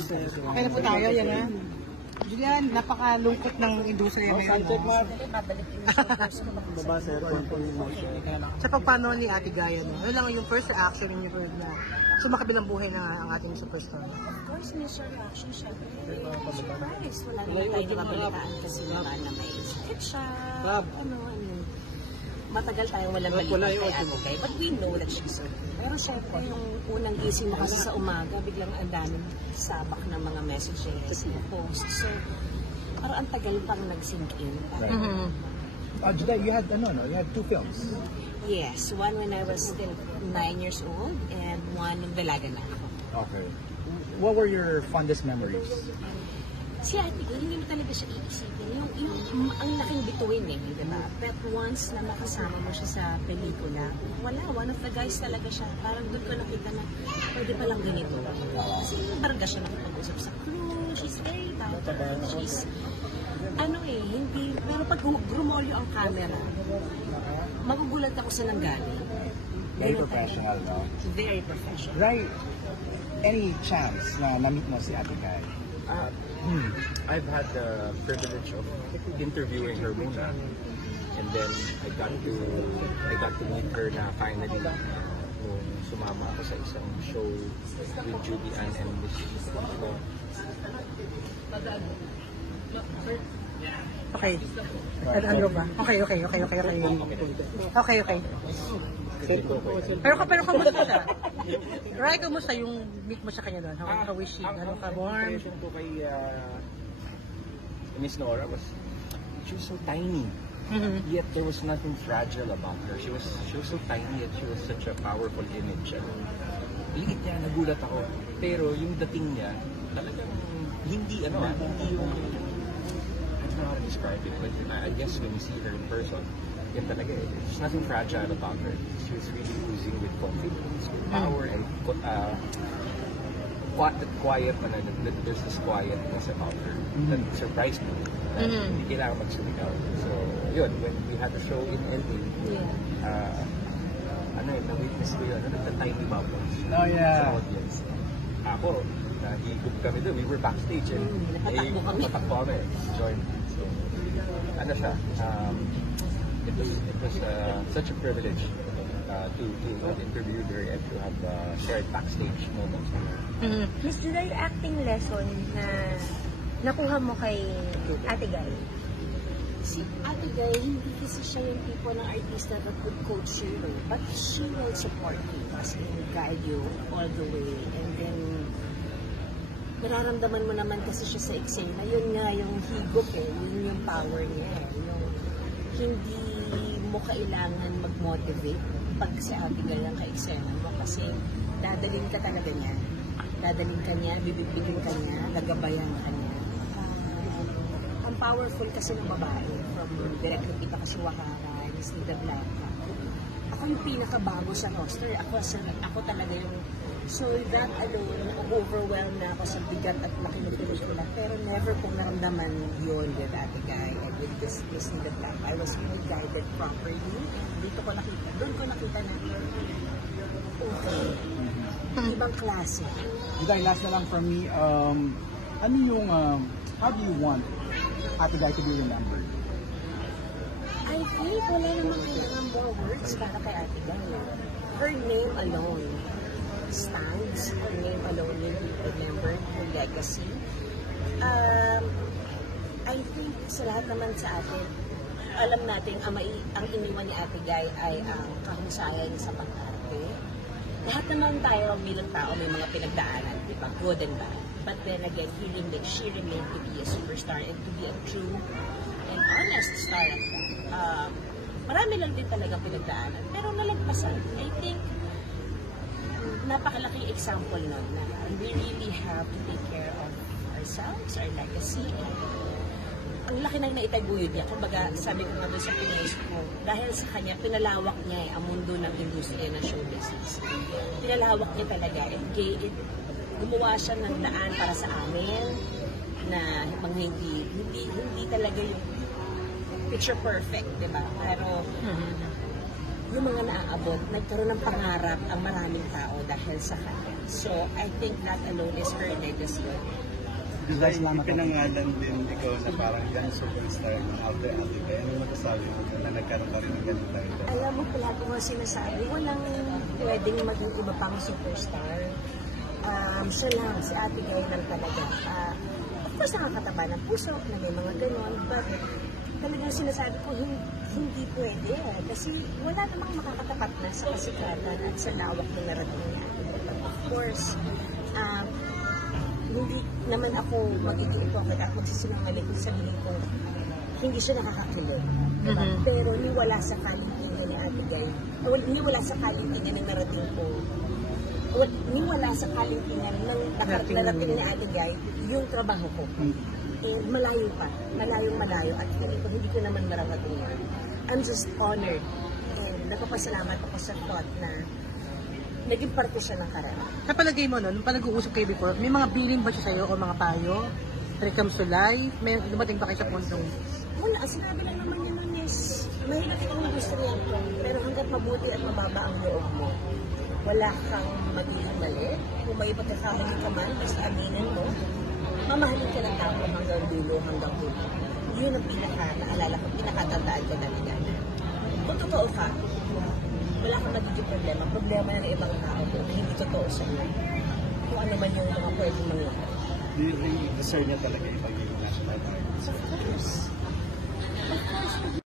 Okay na po tayo, yan ha. Julian, napakalungkot ng industriya ngayon. Sa pagpano ni Ate Gaya, no? Ano lang yung first reaction niyo na sumakabilang buhay na ang ating superstar? Of course, initial reaction siya. Surprise. Wala naman tayo nababalitaan kasi naman na may sakit siya. Matagal tayong walang balita kay Ate Gaya. But we know that she's okay. Pero syempre, yung unang gising mo kasi sa umaga, biglang ang daming sabak ng mga messages, posts. So, parang ang tagal pang nag-sink in. You had you had 2 films. Yes, one when I was still 9 years old and one nung dalaga na ako. Okay. What were your fondest memories? Si Ate Gaya, hindi mo talaga siya iisipin. Yung ang laking bituin di ba? But once na makasama mo siya sa pelikula, wala, one of the guys talaga siya. Parang doon ko nakita na pwede palang ganito. Kasi yung barga siya nakapag-usap sa crew, she's very bad. She's, hindi, pero pag grumolyo ang camera, magugulat ako sa nanggaling. Very professional, no? Very professional. Right. Any chance na na-meet mo si Ate Gaya? I've had the privilege of interviewing her muna, and then I got to meet her na finally nung sumama ako sa isang show with Judy Ann and Miss Okay. Ano ba? Okay. Pero kamusta siya? Ray, kamusta yung meet mo sa kanya doon? How is she? Ano ka, warm? Ang ko kay Miss Nora was, she was so tiny. Yet there was nothing fragile about her. She was so tiny yet she was such a powerful image. Liit niya, nagulat ako. Pero yung dating niya, talagang hindi yung, I don't know how to describe it, but I guess when you see her in person, yan talaga eh. There's nothing fragile about her. She was really oozing with confidence, with power, and quiet. There's this quietness about her that surprised me. Hindi kailangan magsumigaw. So, yun, when we had a show in LA, na-witness ko yun, the tiny bubbles sa audience. Ako, nahigop kami doon. We were backstage and patakbo kami. Join. So, it was such a privilege to interview her and to have shared backstage moments. Miss Juday, acting lesson na nakuha mo kay Ate Gaya? Si Ate Gaya, hindi kasi siya yung tipo ng artista that would coach you, but she will support you, as in guide you all the way. And then, nararamdaman mo naman kasi siya sa eksena, yun nga yung higop yun yung power niya yung hindi mo kailangan mag-motivate pag si Ate Gaya ang ka-eksena mo kasi dadalhin ka talaga niya. Dadalhin ka niya, bibigyan ka niya, gagabayan ka niya. Ang powerful kasi ng babae from Direk Lupita Kashiwakara, Miss Nida Blanca. Ako yung pinakabago sa roster. Ako talaga yung so that alone, overwhelmed na ako sa bigat at laki ng pelikula. Pero never kong naramdaman yun with Ate Gaya and with this Miss Nida Blanca. I was really guided properly and doon ko nakita na okay. Ibang klase. Juday, last na lang from me, ano yung, how do you want Ate Gaya to be remembered? I think wala naman kailangan more words para kay Ate Gaya. Her name alone stands. Her name alone will be remembered. Her legacy. I think sa lahat naman sa atin, alam natin ang iniwan ni Ate Gaya ay ang kahusayan sa pag-arte. Lahat naman tayo bilang tao may mga pinagdaanan, di ba? Good and bad. But then again, she remained to be a superstar and to be a true and honest star. Marami lang din talaga pinagdaanan. Pero nalagpasan, I think, napakalaking example nun na we really have to take care of ourselves, our legacy. Ang laki nang naitaguyod niya. Kumbaga, sabi ko nga doon sa pinost ko, dahil sa kanya, pinalawak niya ang mundo ng industriya ng show business. Pinalawak niya talaga. Gumawa siya ng daan para sa amin na mga hindi talaga yung picture perfect, di ba? Pero yung mga naaabot, nagkaroon ng pangarap ang maraming tao dahil sa kanya. So, I think that alone is her legacy. Salamat. Pinangalan din ikaw na parang young superstar after Ate Guy. Ano masasabi mo na nagkaroon ka rin ng ganun tayo? Alam mo, palagi mo sinasabi, walang pwedeng maging iba pang superstar. Siya lang, si Ate Guy lang talaga. Of course, nakakataba ng puso na may mga ganon, but talagang sinasabi ko, hindi pwede. Kasi wala namang makakatapat na sa kasikatan at sa lawak na narating niya. But of course, hindi naman ako magiging hypocrite at magsisinungaling kung sabihin ko hindi siya nakakakilig. Diba? Pero niwala sa kalintingan ni Ate Guy, niwala sa kalintingan ng narating ko, niwala sa kalintingan ng narating ni Ate Guy yung trabaho ko. Eh, malayo pa, malayo at hindi ko naman mararating yan. I'm just honored and nagpapasalamat ako sa thought na naging parte siya ng karera. Sa palagay mo, nung nag-uusap kayo before, may mga bilin ba siya sa'yo o mga payo? When it comes to life, may dumating ba kayo sa puntong? Wala, sinabi lang naman niya nun is, mahirap ang industriya ito, pero hanggat mabuti at mababa ang loob mo, wala kang magiging mali. Kung may pagkakamali ka man, basta aminin mo, mamahalin ka ng tao hanggang dulo, hanggang dulo. Yun ang naalala ko, pinakatandaan ko talaga. Kung totoo ka, wala kang magiging problema. Problema ng ibang tao na hindi totoo sa iyo. Kung ano man yung mga pwedeng mangyari. Do you think deserve niya talaga ipagiging national artist? Of course.